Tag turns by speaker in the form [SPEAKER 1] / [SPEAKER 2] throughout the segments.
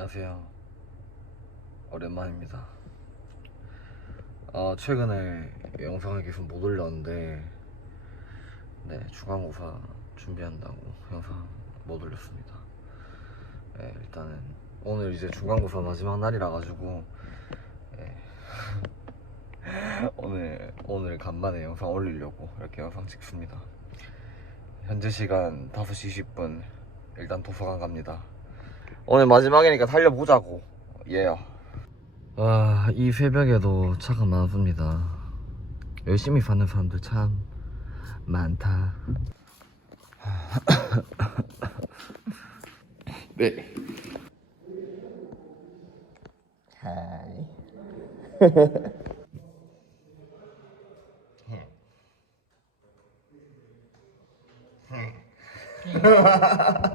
[SPEAKER 1] 안녕하세요. 오랜만입니다. 어, 최근에 영상을 계속 못 올렸는데, 네, 중간고사 준비한다고 영상 못 올렸습니다. 네, 일단은 오늘 이제 중간고사 마지막 날이라 가지고, 네. 오늘 오늘 간만에 영상 올리려고 이렇게 영상 찍습니다. 현재 시간 5시 20분. 일단 도서관 갑니다. 오늘 마지막이니까 달려보자고. 예요. 아, 이 새벽에도 차가 많습니다. 열심히 사는 사람들 참 많다. 네. 하이.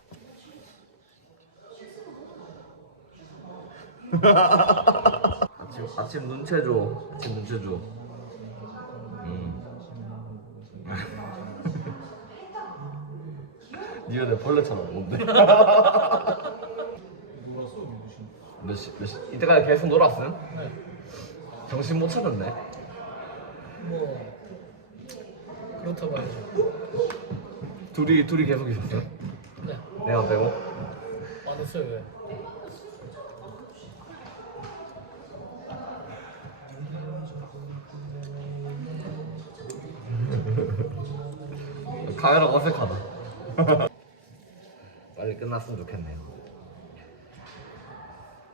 [SPEAKER 1] 아침 아침 눈체 줘. 아침 눈체 줘. 음. 니가 내 벌레처럼 뭔데? 몇 시, 몇 시? 이때까지 계속 놀았음?
[SPEAKER 2] 네.
[SPEAKER 1] 정신 못 차렸네.
[SPEAKER 2] 뭐 그렇다 봐야죠.
[SPEAKER 1] 둘이 둘이 계속 있었어?
[SPEAKER 2] 네.
[SPEAKER 1] 내가 빼고?
[SPEAKER 2] 안 했어요 왜?
[SPEAKER 1] 카메라 어색하다. 빨리 끝났으면 좋겠네요.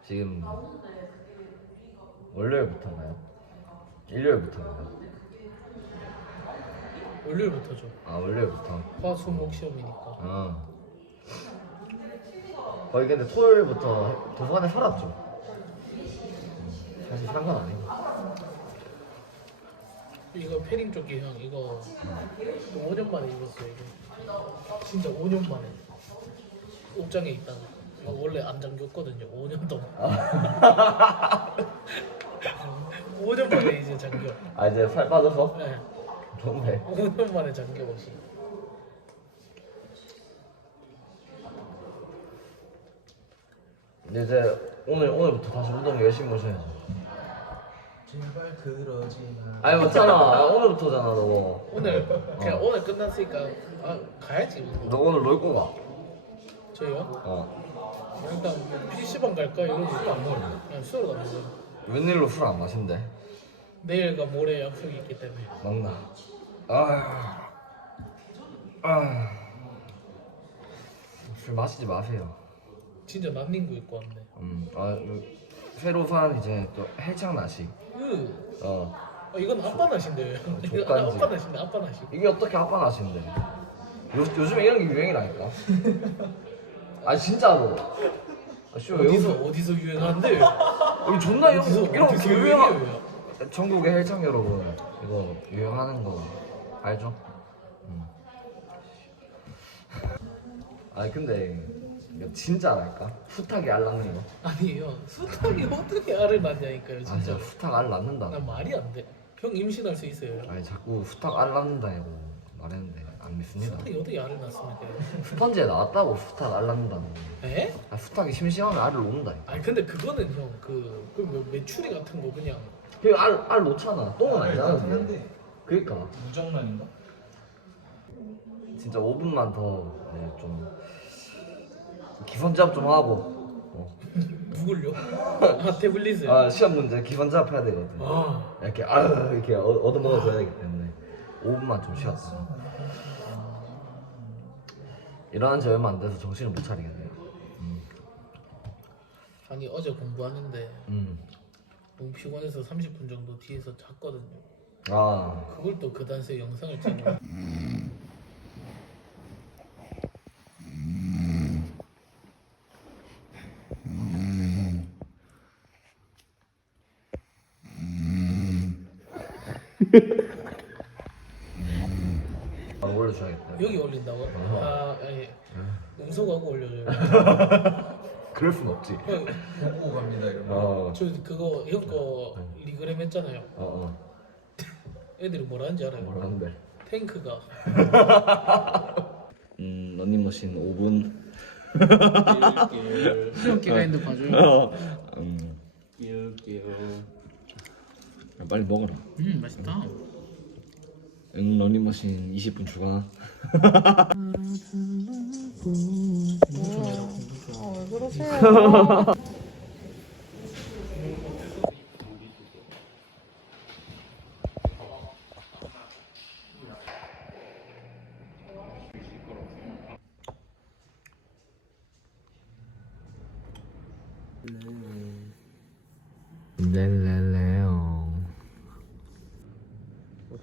[SPEAKER 1] 지금 월요일부터인가요? 일요일부터인가요?
[SPEAKER 2] 월요일부터죠.
[SPEAKER 1] 아 월요일부터.
[SPEAKER 2] 화수목 시험이니까.
[SPEAKER 1] 어. 거의 근데 토요일부터 도서관에 살았죠. 음, 사실 상관 아니고.
[SPEAKER 2] 이거 패딩 조끼 형 이거 5년 만에 입었어요 이거. 진짜 5년 만에 옷장에 있다가 이거 원래 안 잠겼거든요 5년 동안. 5년 만에 이제 잠겨.
[SPEAKER 1] 아 이제 살 빠져서?
[SPEAKER 2] 네.
[SPEAKER 1] 좋네.
[SPEAKER 2] 5년 만에 잠겨 옷이.
[SPEAKER 1] 근데 이제 오늘 오늘부터 다시 운동 열심히 하셔야죠.
[SPEAKER 3] 제발 그러지 마.
[SPEAKER 1] 아니 맞잖아. 아, 오늘부터잖아 너.
[SPEAKER 2] 오늘 그냥 오늘 끝났으니까 아, 가야지.
[SPEAKER 1] 너 오늘 놀 거가?
[SPEAKER 2] 저희요?
[SPEAKER 1] 어.
[SPEAKER 2] 일단 PC방 갈까 이러고 술안 먹어요. 그냥 술을 안 먹어요.
[SPEAKER 1] 웬일로 술 안 마신대?
[SPEAKER 2] 내일과 모레 약속이 있기 때문에.
[SPEAKER 1] 먹나? 아. 아. 술 마시지 마세요.
[SPEAKER 2] 진짜 난닝구 입고 왔네.
[SPEAKER 1] 음. 아 그, 새로 산 이제 또 해창 나시.
[SPEAKER 2] 으,
[SPEAKER 1] 어.
[SPEAKER 2] 어, 이건 아빠 나신데요. 이거
[SPEAKER 1] 족간지.
[SPEAKER 2] 아빠 나신데 아빠 나시.
[SPEAKER 1] 이게 어떻게 아빠 나시인데? 요, 요즘에 이런 게 유행이라니까. 아 진짜로. 아, 씨, 왜
[SPEAKER 2] 어디서
[SPEAKER 1] 웃어?
[SPEAKER 2] 어디서 유행하는데요?
[SPEAKER 1] 여기 존나 이런
[SPEAKER 2] 어디서
[SPEAKER 1] 거 이런 거
[SPEAKER 2] 어디서
[SPEAKER 1] 유행하.
[SPEAKER 2] 유행해요?
[SPEAKER 1] 전국의 헬창 여러분 이거 유행하는 거 알죠? 음. 아니 근데 이거 진짜 알까? 후탁이 알 낳는 거.
[SPEAKER 2] 아니에요. 수탉이 어떻게 알을 낳냐니까요,
[SPEAKER 1] 아
[SPEAKER 2] 진짜.
[SPEAKER 1] 진짜 후탁 알 낳는다.
[SPEAKER 2] 난 말이 안 돼. 형 임신할 수 있어요.
[SPEAKER 1] 아니 자꾸 후탁 알 낳는다고 말했는데 안 믿습니다.
[SPEAKER 2] 수탉이 어떻게 알을 낳습니까?
[SPEAKER 1] 스펀지에 나왔다고 후탁 알 낳는다고.
[SPEAKER 2] 에?
[SPEAKER 1] 아 후탁이 심심하면 알을 놓는다.
[SPEAKER 2] 아니 근데 그거는 형그 그뭐 메추리 같은 거 그냥
[SPEAKER 1] 그알알 놓잖아. 똥은 아니잖아. 근데.
[SPEAKER 3] 한데
[SPEAKER 1] 그니까
[SPEAKER 3] 무정란인가?
[SPEAKER 1] 진짜 5분만 더 좀 기선제압 좀 하고. 어.
[SPEAKER 2] 누굴요? 아 태블릿을.
[SPEAKER 1] 아 시험 문제 기선제압 해야 되거든.
[SPEAKER 2] 아.
[SPEAKER 1] 이렇게 아 이렇게 얻- 얻어먹어줘야 되기 때문에 5분만 좀 쉬었어. 일어난 지 얼마 안 돼서 정신을 못 차리겠네요. 음.
[SPEAKER 2] 아니 어제 공부하는데
[SPEAKER 1] 음.
[SPEAKER 2] 너무 피곤해서 30분 정도 뒤에서 잤거든요.
[SPEAKER 1] 아.
[SPEAKER 2] 그걸 또 그 단세 영상을 찍어.
[SPEAKER 1] 아 올려줘야겠다.
[SPEAKER 2] 여기 올린다고?
[SPEAKER 1] 어허.
[SPEAKER 2] 아 아니 음소거하고 올려줘요.
[SPEAKER 1] 그럴 순 없지.
[SPEAKER 2] 형,
[SPEAKER 3] 보고 갑니다 이러면.
[SPEAKER 1] 어.
[SPEAKER 2] 저 그거 형 거 리그램 했잖아요.
[SPEAKER 1] 어 어.
[SPEAKER 2] 애들이 뭐라는지 알아요?
[SPEAKER 1] 뭐라는데?
[SPEAKER 2] 탱크가
[SPEAKER 1] 음 런닝머신 5분
[SPEAKER 2] 시험 기간 있는데 봐줘요.
[SPEAKER 1] 음,
[SPEAKER 3] 끼울게요.
[SPEAKER 1] 빨리 먹어라.
[SPEAKER 2] 음 맛있다.
[SPEAKER 1] 응, 러닝머신 20분 추가. 렐렐레요.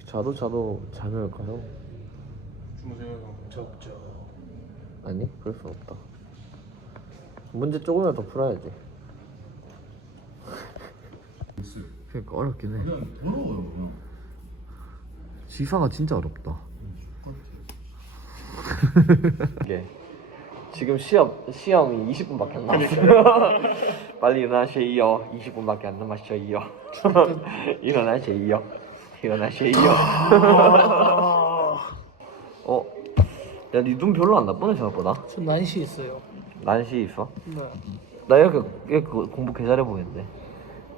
[SPEAKER 1] 자도 자도 잠이 올까요?
[SPEAKER 3] 주무세요.
[SPEAKER 2] 적죠.
[SPEAKER 1] 아니 그럴 수 없다. 문제 조금이라도 더 풀어야지. 그러니까 어렵긴 해.
[SPEAKER 3] 어려워요 그냥.
[SPEAKER 1] 지사가 진짜 어렵다. 이게 지금 시험 시험이 20분밖에 안 남았어요. 빨리 일어나세요. 20분밖에 안 남았어요. 일어나세요 일어나세요 어? 야, 니 눈 별로 안 나쁘네 생각보다.
[SPEAKER 2] 저 난시 있어요.
[SPEAKER 1] 난시 있어?
[SPEAKER 2] 네.
[SPEAKER 1] 나 이렇게 이렇게 공부 개 잘해 보이는데.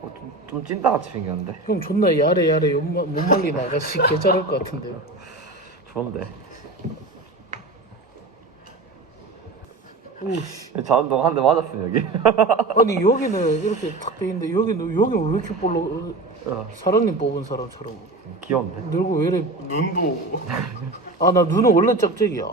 [SPEAKER 1] 어, 좀, 좀 찐따 같이 생겼는데.
[SPEAKER 2] 형 존나 야래 야래 못 말린 아가씨 개잘할 것 같은데요.
[SPEAKER 1] 좋은데.
[SPEAKER 2] 오씨.
[SPEAKER 1] 자운동 한 대 맞았음 여기.
[SPEAKER 2] 아니 여기는 이렇게 탁돼 있는데 여기는 여기는 왜 이렇게 볼로
[SPEAKER 1] 어,
[SPEAKER 2] 사장님 뽑은 사람처럼
[SPEAKER 1] 귀여운데.
[SPEAKER 2] 늘고 왜 이래?
[SPEAKER 3] 눈도.
[SPEAKER 2] 아 나 눈은 원래 짝짝이야.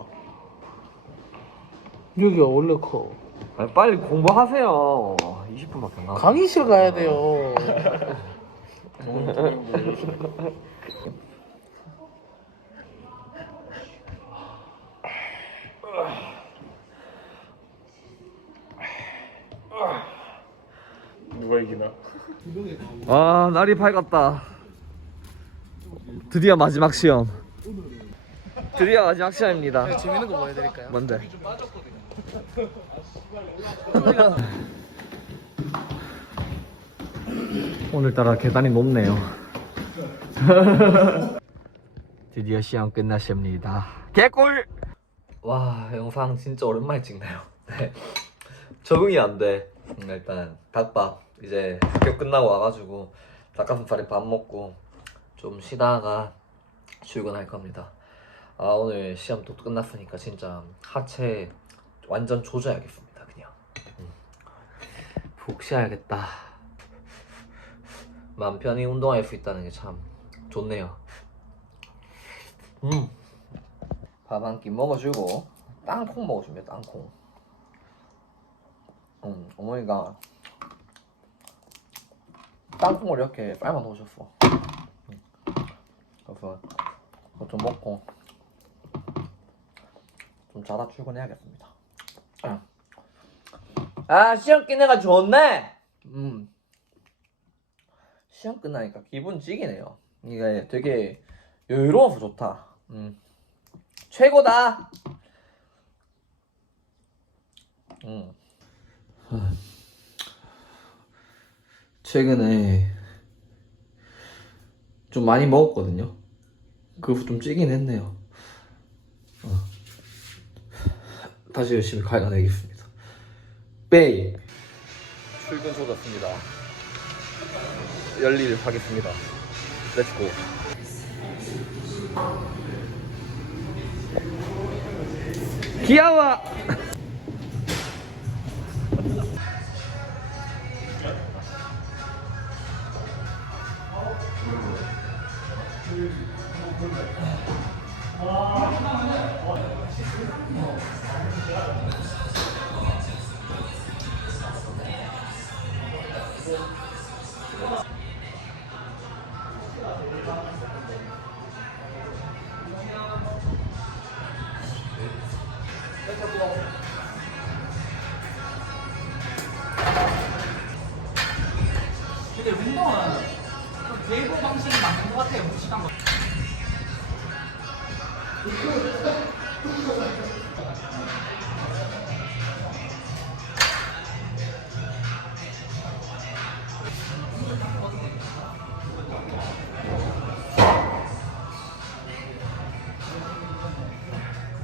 [SPEAKER 2] 여기가 원래 커.
[SPEAKER 1] 아니, 빨리 공부하세요. 20분밖에 안 남았어.
[SPEAKER 2] 강의실 가야 돼요.
[SPEAKER 3] 이기나?
[SPEAKER 1] 아 날이 밝았다. 드디어 마지막 시험. 드디어 마지막 시험입니다.
[SPEAKER 2] 재밌는 거 보여드릴까요?
[SPEAKER 1] 뭔데? 오늘따라 계단이 높네요. 드디어 시험 끝났습니다. 개꿀! 와 영상 진짜 오랜만에 찍네요. 네. 적응이 안 돼. 음, 일단 닭밥 이제 학교 끝나고 와가지고 닭가슴살에 밥 먹고 좀 쉬다가 출근할 겁니다. 아 오늘 시험 또 끝났으니까 진짜 하체 완전 조져야겠습니다 그냥 음. 푹 쉬어야겠다 마음 편히 운동할 수 있다는 게 참 좋네요 음. 밥 한 끼 먹어주고 땅콩 먹어줍니다 땅콩 음, 어머니가 땅콩을 이렇게 삶아 놓으셨어 음. 그래서 좀 먹고 좀 자다 출근해야겠습니다. 아 시험 끝내가 좋네. 음 시험 끝나니까 기분 찌기네요. 이게 되게 여유로워서 좋다. 음 최고다. 음 최근에 좀 많이 먹었거든요. 그거 좀 찌긴 했네요. 다시 열심히 갈가내겠습니다. 빼이 출근 조졌습니다. 열일 하겠습니다. 렛츠고. 귀여워. 근데 운동은 대고 방식 같아요. 시간 거.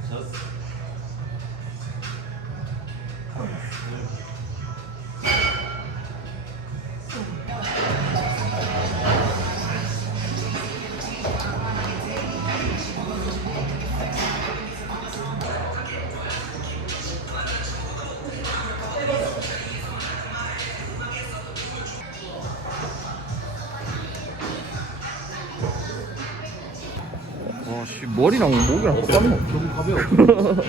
[SPEAKER 1] 저? 와씨 머리랑 목이랑 똑같네
[SPEAKER 3] 너무 가벼워.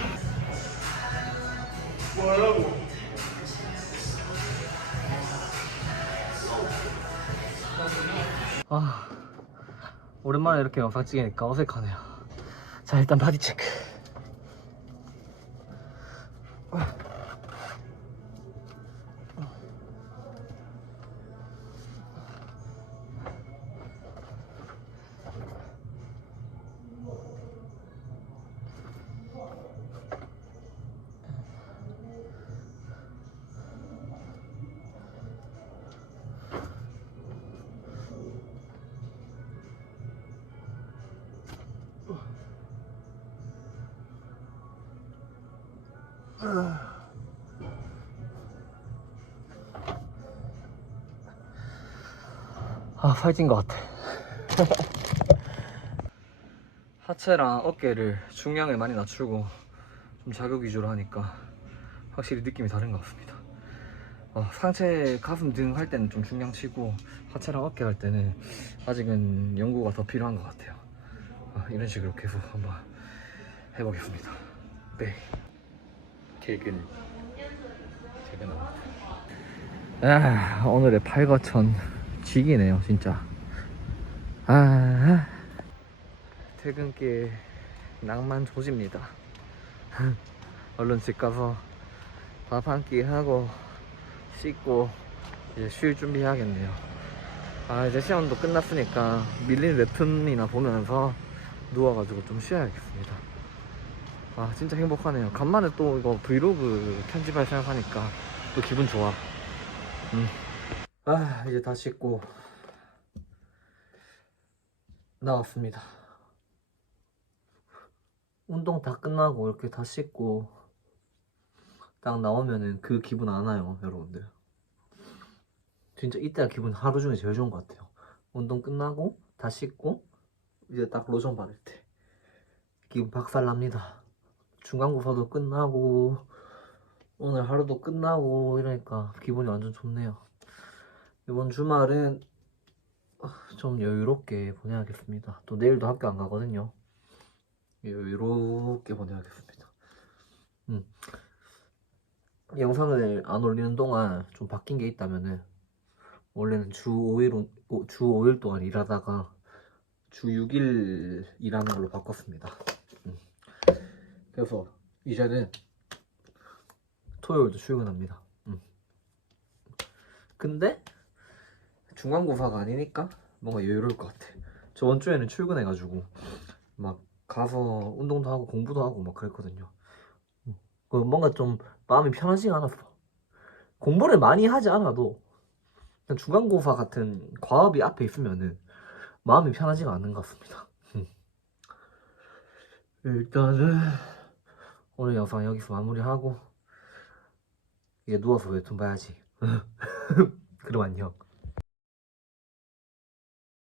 [SPEAKER 1] 아 오랜만에 이렇게 영상 찍으니까 어색하네요 자 일단 바디 체크 아 살찐 것 같아. 하체랑 어깨를 중량을 많이 낮추고 좀 자극 위주로 하니까 확실히 느낌이 다른 것 같습니다. 어, 상체 가슴 등 할 때는 좀 중량 치고 하체랑 어깨 할 때는 아직은 연구가 더 필요한 것 같아요. 어, 이런 식으로 계속 한번 해보겠습니다. 네 퇴근 퇴근합니다. 아, 오늘의 팔거천 지기네요 진짜. 아 퇴근길 낭만 조집니다. 얼른 집 가서 밥 한 끼 하고 씻고 이제 쉴 준비해야겠네요. 아 이제 시험도 끝났으니까 밀린 웹툰이나 보면서 누워가지고 좀 쉬어야겠습니다 아 진짜 행복하네요. 간만에 또 이거 브이로그 편집할 생각하니까 또 기분 좋아. 음. 아 이제 다 씻고 나왔습니다. 운동 다 끝나고 이렇게 다 씻고 딱 나오면은 그 기분 안 와요 여러분들. 진짜 이때가 기분 하루 중에 제일 좋은 것 같아요. 운동 끝나고 다 씻고 이제 딱 로션 바를 때 기분 박살납니다 중간고사도 끝나고 오늘 하루도 끝나고 이러니까 기분이 완전 좋네요 이번 주말은 좀 여유롭게 보내야겠습니다. 또 내일도 학교 안 가거든요. 여유롭게 보내야겠습니다. 음. 영상을 안 올리는 동안 좀 바뀐 게 있다면은 원래는 주 5일 주 5일 동안 일하다가 주 6일 일하는 걸로 바꿨습니다. 음. 그래서 이제는 토요일도 출근합니다. 음. 근데 중간고사가 아니니까 뭔가 여유로울 것 같아. 저번 주에는 출근해가지고 막 가서 운동도 하고 공부도 하고 막 그랬거든요. 음. 그 뭔가 좀 마음이 편하지가 않았어. 공부를 많이 하지 않아도 그냥 중간고사 같은 과업이 앞에 있으면은 마음이 편하지가 않는 것 같습니다. 음. 일단은 오늘 영상 여기서 마무리하고 이제 누워서 웹툰 봐야지. 그럼 안녕.